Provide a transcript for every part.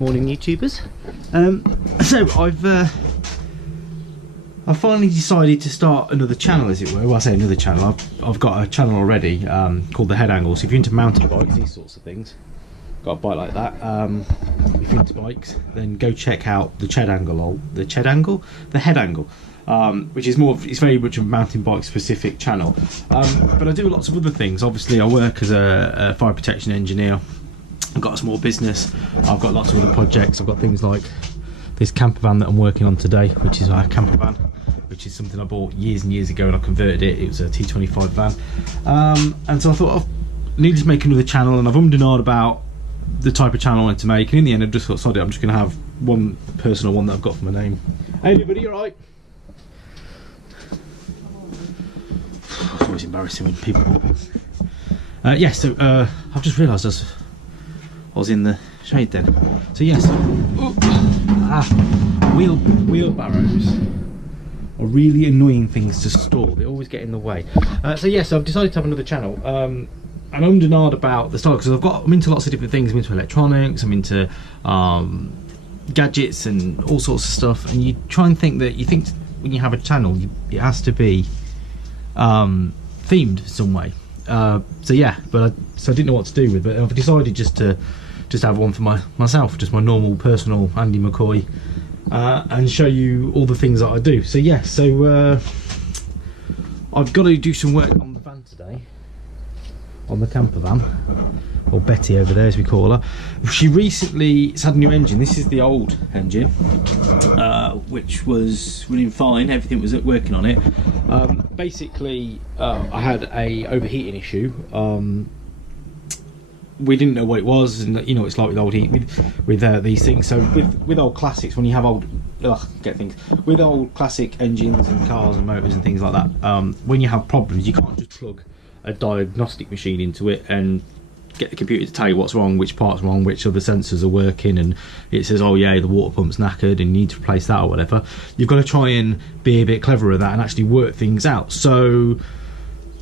Morning YouTubers. So I've finally decided to start another channel, as it were. Well, I say another channel. I've got a channel already called The Head Angle. So if you're into mountain bikes, these sorts of things, got a bike like that. If you're into bikes, then go check out the Head Angle, which is it's very much a mountain bike specific channel. But I do lots of other things. Obviously, I work as a fire protection engineer. I've got a small business. I've got lots of other projects. I've got things like this camper van that I'm working on today, which is our camper van, which is something I bought years and years ago, and I converted it. It was a T25 van, and so I thought I needed to make another channel, and I've ummed and ahed about the type of channel I wanted to make, and in the end I just thought, sod it, I'm just going to have one personal one that I've got for my name. Hey everybody, you alright? It's always embarrassing when people walk past. Yeah, so I've just realised I was in the shade then. So yes, wheelbarrows are really annoying things to store. They always get in the way. So yes, I've decided to have another channel. And I'm ummed and ahed about the style because I'm into lots of different things. I'm into electronics, I'm into gadgets and all sorts of stuff. And you try and think when you have a channel, it has to be themed some way. So yeah, so I didn't know what to do with it. I've decided just to have one for myself, just my normal personal Andy McCoy, and show you all the things that I do. So yeah, so I've got to do some work on the van today, on the camper van, or Betty over there as we call her. She recently had a new engine. This is the old engine, which was running fine, everything was working on it. Basically I had a overheating issue. We didn't know what it was, and you know it's like with old heat with these things. So with old classics, when you have with old classic engines and cars and motors and things like that, when you have problems, you can't just plug a diagnostic machine into it and get the computer to tell you what's wrong, which part's wrong, which other sensors are working, and it says, oh yeah, the water pump's knackered and you need to replace that or whatever. You've got to try and be a bit cleverer at that and actually work things out. So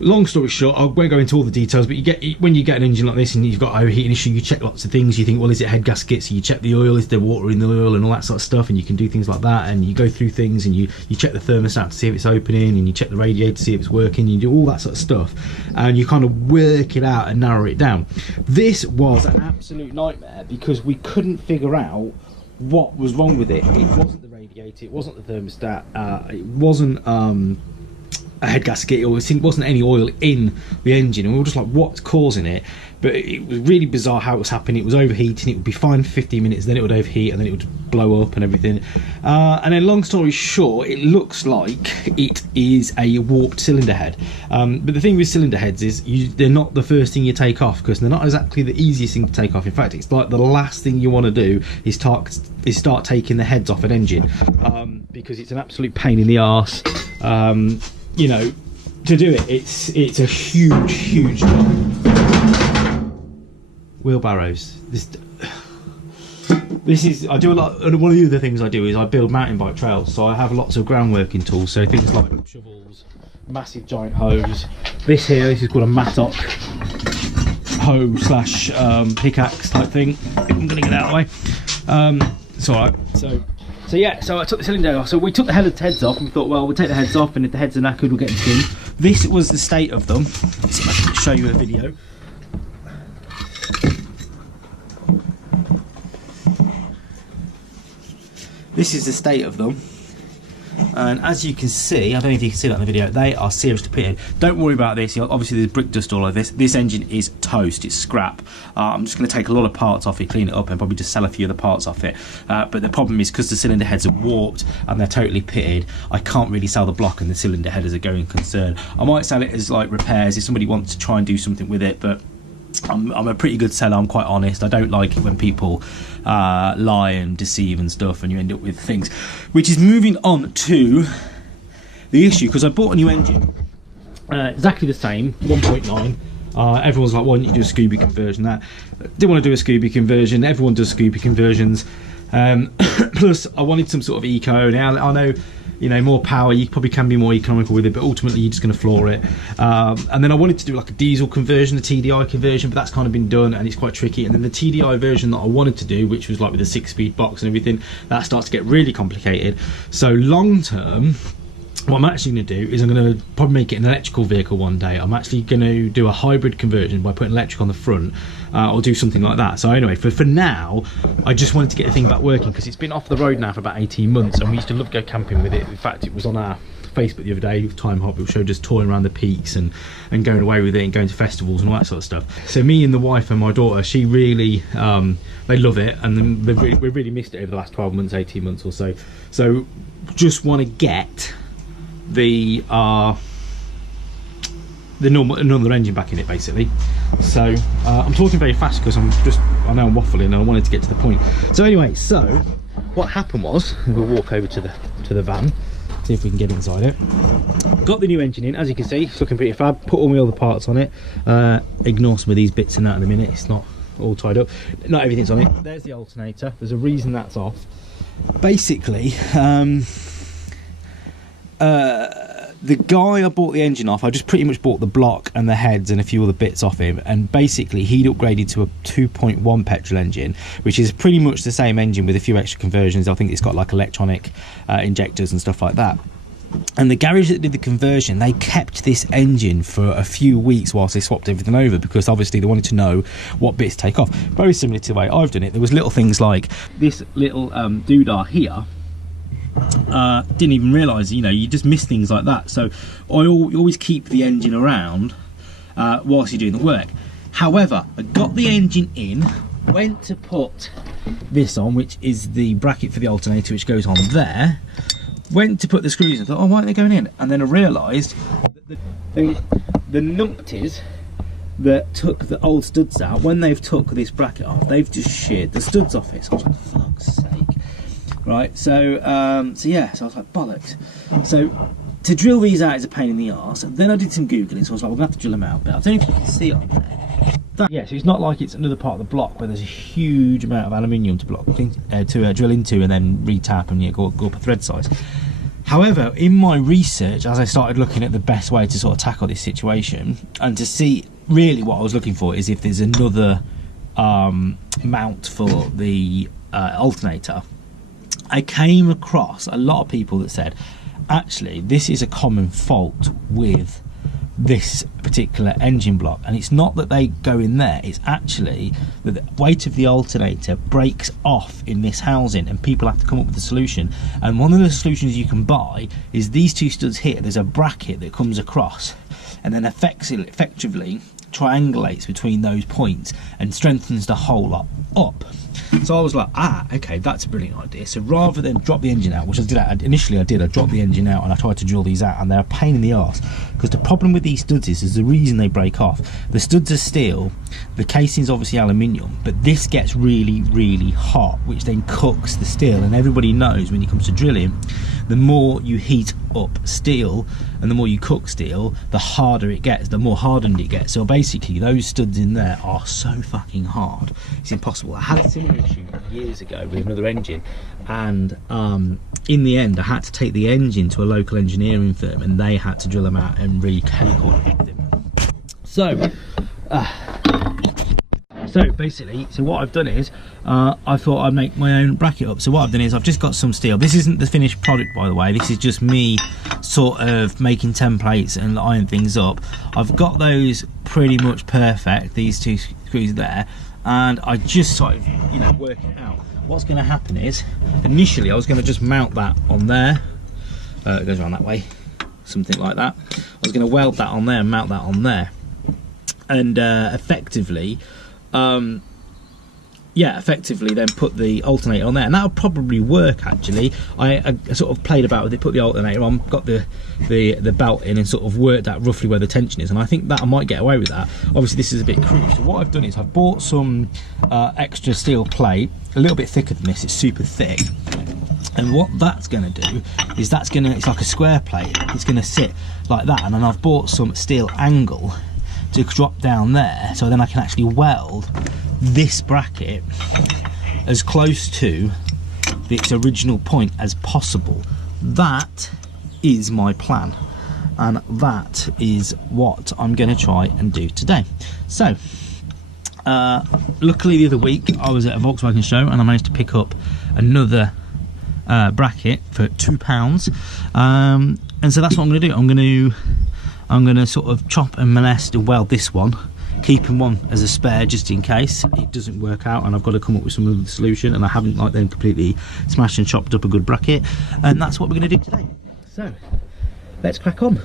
long story short, I won't go into all the details, but when you get an engine like this and you've got overheating issue, you check lots of things. You think, well, is it head gasket? So you check the oil, is there water in the oil, and all that sort of stuff, and you can do things like that. And you go through things and you check the thermostat to see if it's opening, and you check the radiator to see if it's working. You do all that sort of stuff, and you kind of work it out and narrow it down. This was an absolute nightmare because we couldn't figure out what was wrong with it. It wasn't the radiator, it wasn't the thermostat, it wasn't a head gasket, or it wasn't any oil in the engine, and we were just like, what's causing it? But it was really bizarre how it was happening. It was overheating, it would be fine for 15 minutes, then it would overheat, and then it would blow up and everything. And then long story short, it looks like it is a warped cylinder head. But the thing with cylinder heads is they're not the first thing you take off, because they're not exactly the easiest thing to take off. In fact, it's like the last thing you want to do is start taking the heads off an engine, because it's an absolute pain in the arse. You know, to do it, it's a huge job. Wheelbarrows. This is, I do a lot. One of the other things I do is I build mountain bike trails, so I have lots of ground working tools. So things like shovels, massive giant hoes. This is called a mattock hoe slash pickaxe type thing. I'm gonna get out of the way. It's all right. So yeah, so I took the cylinder off. So we took the heads off, and we thought, well, we'll take the heads off, and if the heads are knackered, we'll get them skinned. This was the state of them. Let's see if I can show you a video. This is the state of them, and as you can see, I don't know if you can see that in the video, they are seriously pitted. Don't worry about this. Obviously there's brick dust all over this. This engine is toast, it's scrap. I'm just going to take a lot of parts off it, clean it up, and probably just sell a few of the parts off it. But the problem is, because the cylinder heads are warped and they're totally pitted, I can't really sell the block and the cylinder head as a going concern. I might sell it as like repairs if somebody wants to try and do something with it, but I'm a pretty good seller. I'm quite honest. I don't like it when people lie and deceive and stuff, and you end up with things. Which is moving on to the issue, because I bought a new engine, exactly the same, 1.9. Everyone's like, why don't you do a Scooby conversion? Didn't want to do a Scooby conversion. Everyone does Scooby conversions. Plus, I wanted some sort of eco. Now I know you know, more power, you probably can be more economical with it, but ultimately you're just going to floor it. And then I wanted to do like a diesel conversion, a TDI conversion, but that's kind of been done and it's quite tricky. And then the TDI version that I wanted to do, which was like with a 6-speed box and everything, that starts to get really complicated. So long term, what I'm actually going to do is I'm going to probably make it an electrical vehicle one day. I'm actually going to do a hybrid conversion by putting electric on the front, or do something like that. So anyway, for now, I just wanted to get the thing back working because it's been off the road now for about 18 months and we used to love to go camping with it. In fact, it was on our Facebook the other day, Time Hop, it showed us touring around the peaks and going away with it and going to festivals and all that sort of stuff. So me and the wife and my daughter, she really, they love it, and we've really missed it over the last 12 months, 18 months or so. So just want to get the normal, another engine back in it basically. So I'm talking very fast because I know I'm waffling and I wanted to get to the point. So anyway, so what happened was, we'll walk over to the van, see if we can get inside it. Got the new engine in, as you can see, it's looking pretty fab. Put all my other parts on it. Ignore some of these bits and that in a minute, it's not all tied up, not everything's on it. There's the alternator, there's a reason that's off. Basically, the guy I bought the engine off, I just pretty much bought the block and the heads and a few other bits off him, and basically he'd upgraded to a 2.1 petrol engine, which is pretty much the same engine with a few extra conversions. I think it's got like electronic injectors and stuff like that. And the garage that did the conversion, they kept this engine for a few weeks whilst they swapped everything over, because obviously they wanted to know what bits to take off. Very similar to the way I've done it. There was little things like this little doodah here. Didn't even realise, you know, you just miss things like that. So you always keep the engine around whilst you're doing the work. However, I got the engine in, went to put this on, which is the bracket for the alternator, which goes on there. Went to put the screws in, thought, oh, why aren't they going in? And then I realised that the numpties that took the old studs out, when they've took this bracket off, they've just sheared the studs off it. So I was like, fuck's sake. Right, so yeah, so I was like, bollocks. So to drill these out is a pain in the arse. Then I did some Googling, so I was like, we're gonna have to drill them out. But I don't know if you can see on there. Yeah, so it's not like it's another part of the block where there's a huge amount of aluminium to drill into and then retap and go up a thread size. However, in my research, as I started looking at the best way to sort of tackle this situation, and to see really what I was looking for is if there's another mount for the alternator, I came across a lot of people that said, actually, this is a common fault with this particular engine block, and it's not that they go in there, it's actually that the weight of the alternator breaks off in this housing and people have to come up with a solution. And one of the solutions you can buy is these two studs here. There's a bracket that comes across and then effectively triangulates between those points and strengthens the whole lot up. So I was like, okay, that's a brilliant idea. So rather than drop the engine out, which I did initially, I dropped the engine out and I tried to drill these out, and they're a pain in the arse, because the problem with these studs is the reason they break off. The studs are steel, the casing's obviously aluminium, but this gets really, really hot, which then cooks the steel. And everybody knows when it comes to drilling, the more you heat up steel and the more you cook steel, the harder it gets, the more hardened it gets. So basically those studs in there are so fucking hard, it's impossible. I had a similar issue years ago with another engine, and in the end I had to take the engine to a local engineering firm and they had to drill them out and re-chemical everything. So basically, what I've done is, I thought I'd make my own bracket up. So what I've done is I've just got some steel. This isn't the finished product, by the way. This is just me sort of making templates and iron things up. I've got those pretty much perfect, these two screws there, and I just sort of, you know, work it out. What's going to happen is, initially I was going to just mount that on there. It goes around that way, something like that. I was going to weld that on there and mount that on there. And effectively then put the alternator on there, and that'll probably work actually. I sort of played about with it, put the alternator on, got the belt in and sort of worked out roughly where the tension is, and I think that I might get away with that. Obviously this is a bit crude, so what I've done is I've bought some extra steel plate, a little bit thicker than this, it's super thick. And what that's going to do is it's like a square plate, it's going to sit like that, and then I've bought some steel angle to drop down there, so then I can actually weld this bracket as close to its original point as possible that is my plan, and that is what I'm going to try and do today. So luckily the other week I was at a Volkswagen show and I managed to pick up another bracket for £2, and so that's what I'm going to do. I'm going to sort of chop and molest and weld this one, keeping one as a spare just in case it doesn't work out and I've got to come up with some other solution, and I haven't like then completely smashed and chopped up a good bracket, and that's what we're going to do today. So let's crack on.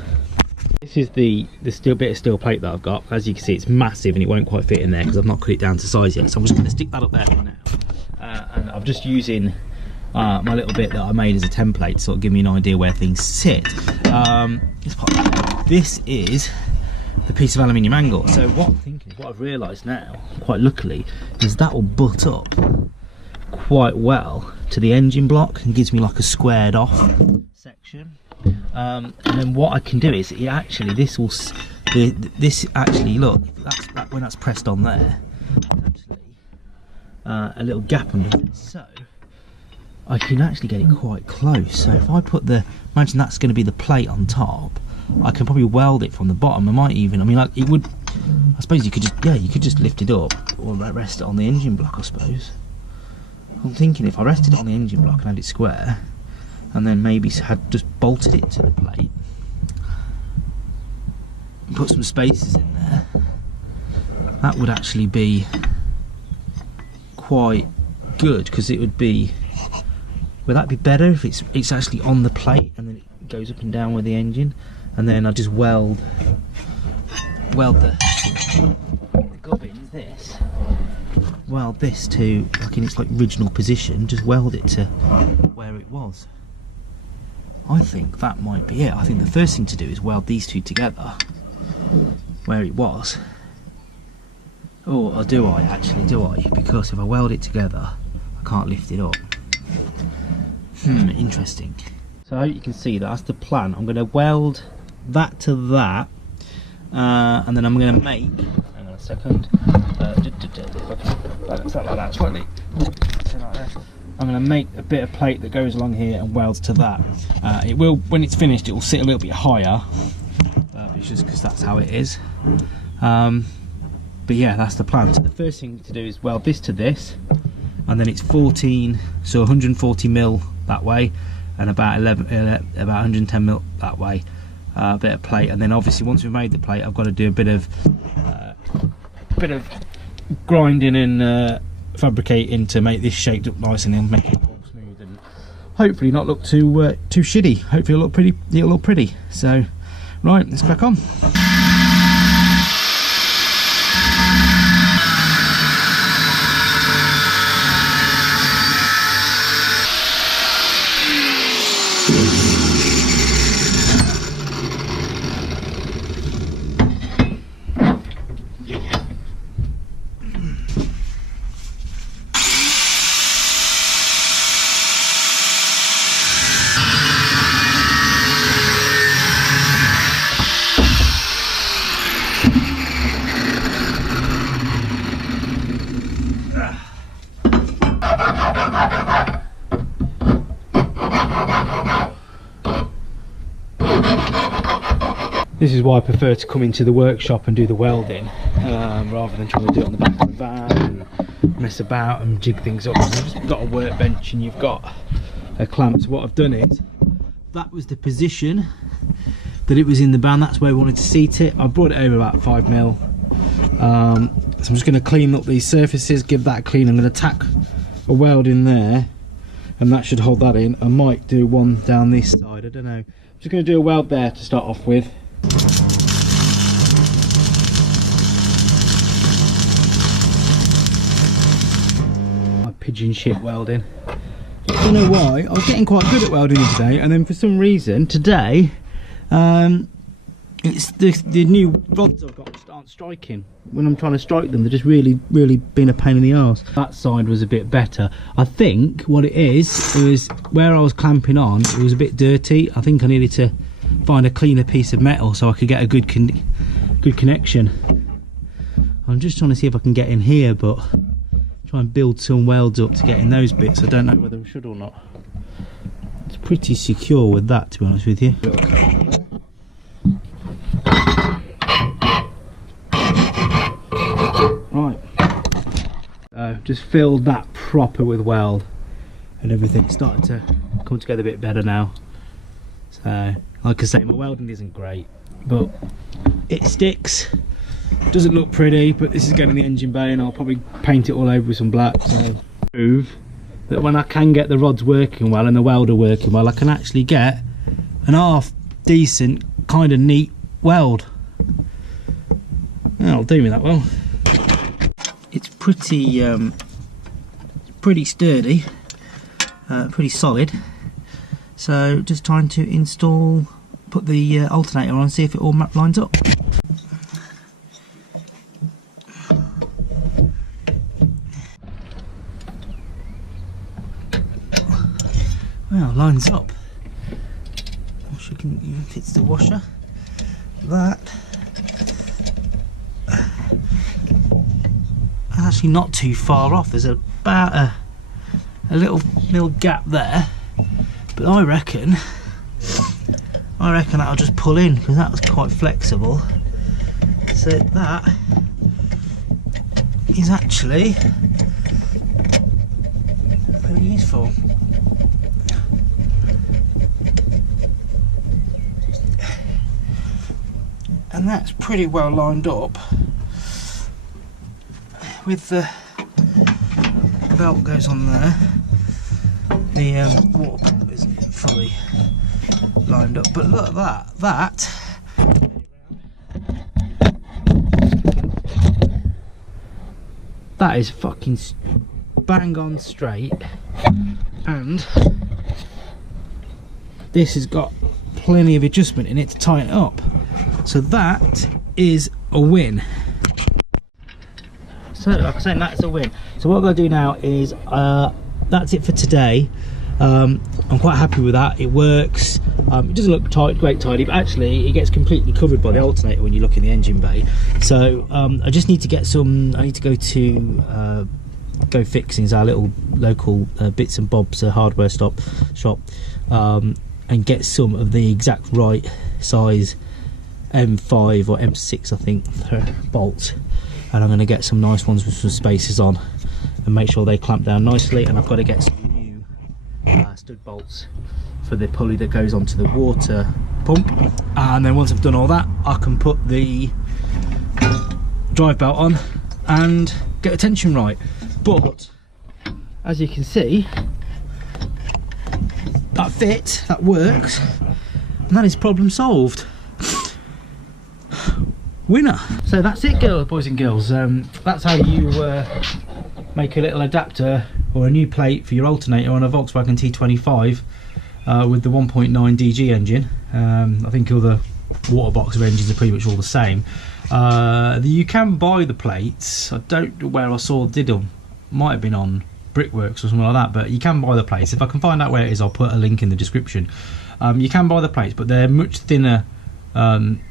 This is the steel bit of steel plate that I've got. As you can see, it's massive and it won't quite fit in there because I've not cut it down to size yet, so I'm just going to stick that up there for now. And I'm just using my little bit that I made as a template to sort of give me an idea where things sit. This is the piece of aluminium angle. So what I'm thinking, what I've realised now, quite luckily, is that will butt up quite well to the engine block and gives me like a squared off section. And then what I can do is it actually, this actually, look, when that's pressed on there, actually a little gap under it, so I can actually get it quite close. So if I put imagine that's going to be the plate on top, I can probably weld it from the bottom. I might even, I mean, like, it would, I suppose you could just, yeah, you could just lift it up or rest it on the engine block, I suppose. I'm thinking if I rested it on the engine block and had it square, and then maybe had just bolted it to the plate, put some spaces in there, that would actually be quite good, because it would be, would that be better if it's actually on the plate and then it goes up and down with the engine, and then I just weld the gubbins, weld this to like in its like original position, just weld it to where it was. I think that might be it. I think the first thing to do is weld these two together where it was. Or do I actually, because if I weld it together I can't lift it up. Interesting. So I hope you can see that's the plan. I'm going to weld that to that, and then I'm going to make, hang on a second, balance that like that slightly. I'm going to make a bit of plate that goes along here and welds to that. It will, when it's finished, it will sit a little bit higher, it's just because that's how it is. But yeah, that's the plan. So the first thing to do is weld this to this, and then it's 14, so 140 mil that way, and about 110 mil that way. A bit of plate, and then obviously once we've made the plate, I've got to do a bit of grinding and fabricating to make this shaped up nice, and then make it all smooth and hopefully not look too shitty. Hopefully it'll look pretty. So right, let's crack on. This is why I prefer to come into the workshop and do the welding, rather than trying to do it on the back of the van and mess about and jig things up. You've just got a workbench and you've got a clamp. So what I've done is, that was the position that it was in the van, that's where we wanted to seat it. I brought it over about 5 mil. So I'm just going to clean up these surfaces, give that a clean. I'm going to tack a weld in there and that should hold that in. I might do one down this side, I don't know. I'm just going to do a weld there to start off with. My pigeon shit welding. I don't know why, I was getting quite good at welding today, and then for some reason today it's the new rods I've got aren't striking. When I'm trying to strike them, they're just really been a pain in the arse. That side was a bit better. I think what it was where I was clamping on, it was a bit dirty. I think I needed to find a cleaner piece of metal so I could get a good connection. I'm just trying to see if I can get in here, but try and build some welds up to get in those bits. I don't know whether I should or not. It's pretty secure with that, to be honest with you. Right, just filled that proper with weld and everything's starting to come together a bit better now. So like I say, my welding isn't great, but it sticks. Doesn't look pretty, but this is going in the engine bay and I'll probably paint it all over with some black. So prove that when I can get the rods working well and the welder working well, I can actually get an half decent kind of neat weld. That'll do me that well. It's pretty sturdy, pretty solid. So just trying to put the alternator on and see if it all lines up. Well, lines up. Washer even fits the washer. That actually not too far off. There's about a little gap there, but I reckon that'll just pull in because that was quite flexible. So that is actually very useful. And that's pretty well lined up with the belt goes on there. The water pump isn't fully lined up, but look at that. That is fucking bang on straight, and this has got plenty of adjustment in it to tighten it up. So that is a win. So like I said, that's a win. So what I'm going to do now is that's it for today. I'm quite happy with that. It works. It doesn't look great tidy, but actually it gets completely covered by the alternator when you look in the engine bay. So I just need to get some. I need to go to Go Fixings, our little local bits and bobs hardware shop, and get some of the exact right size M5 or M6 I think bolts, and I'm going to get some nice ones with some spacers on and make sure they clamp down nicely. And I've got to get some new stud bolts for the pulley that goes onto the water pump, and then once I've done all that I can put the drive belt on and get the tension right. But as you can see, that fit, that works, and that is problem solved. Winner. So that's it, boys and girls. That's how you make a little adapter or a new plate for your alternator on a Volkswagen T25 with the 1.9 DG engine. I think all the water boxer engines are pretty much all the same. You can buy the plates. I don't know where I saw did them. Might have been on Brickworks or something like that, but you can buy the plates. If I can find out where it is, I'll put a link in the description. You can buy the plates, but they're much thinner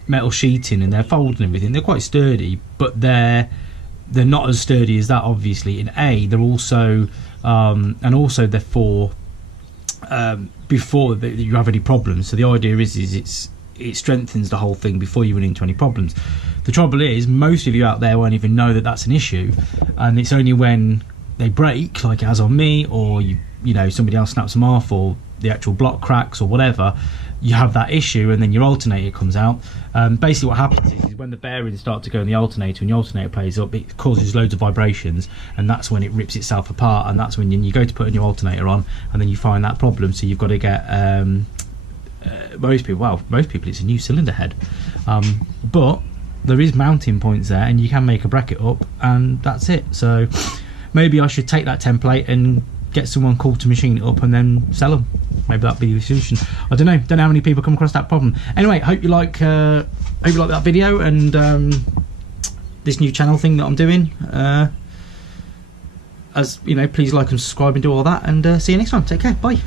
metal sheeting, and they're folded and everything. They're quite sturdy, but they're not as sturdy as that, obviously. And they're also and also they're for before you have any problems. So the idea is it strengthens the whole thing before you run into any problems. The trouble is, most of you out there won't even know that that's an issue, and it's only when they break, like it has on me, or you know somebody else snaps them off, or the actual block cracks or whatever, you have that issue, and then your alternator comes out. Basically what happens is when the bearings start to go in the alternator and the alternator plays up, it causes loads of vibrations, and that's when it rips itself apart, and that's when you go to put a new alternator on, and then you find that problem. So you've got to get most people it's a new cylinder head, but there is mounting points there, and you can make a bracket up, and that's it. So maybe I should take that template and get someone called to machine it up and then sell them. Maybe that'd be the solution. I don't know how many people come across that problem. Anyway, hope you like that video and this new channel thing that I'm doing. As you know, please like and subscribe and do all that, and see you next time. Take care, bye.